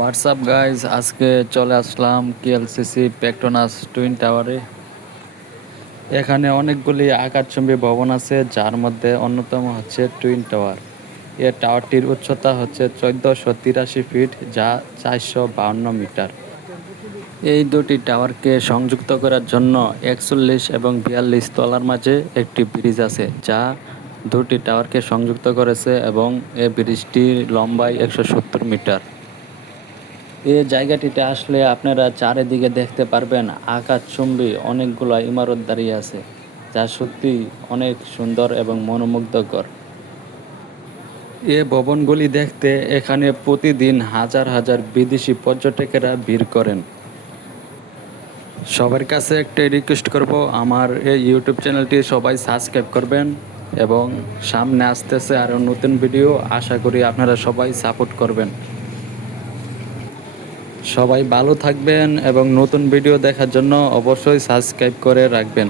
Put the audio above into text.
WhatsApp guys, আজকে চলে আসলাম KLCC Petronas twin টাওয়ারে। এখানে অনেকগুলি আকাশচুম্বী ভবন আছে, যার মধ্যে অন্যতম হচ্ছে টুইন টাওয়ার। এই টাওয়ারটির উচ্চতা হচ্ছে 1483 ফিট, যা 452 মিটার। এই দুটি টাওয়ারকে সংযুক্ত করার জন্য 41 এবং 42 তলার মাঝে একটি ব্রিজ আছে, যা দুটি টাওয়ারকে সংযুক্ত করেছে, এবং এই ব্রিজটির লম্বাই 170 মিটার। এই জায়গাটিতে আসলে আপনারা চারিদিকে দেখতে পারবেন আকাশচুম্বী অনেকগুলো ইমারত দাঁড়িয়ে আছে, যা সত্যি অনেক সুন্দর এবং মনোমুগ্ধকর। এ ভবনগুলি দেখতে এখানে প্রতিদিন হাজার হাজার বিদেশি পর্যটকেরা ভিড় করেন। সবার কাছে একটা রিকোয়েস্ট করব, আমার এই ইউটিউব চ্যানেলটি সবাই সাবস্ক্রাইব করবেন, এবং সামনে আসতেছে আরও নতুন ভিডিও। আশা করি আপনারা সবাই সাপোর্ট করবেন। সবাই ভালো থাকবেন এবং নতুন ভিডিও দেখার জন্য অবশ্যই সাবস্ক্রাইব করে রাখবেন।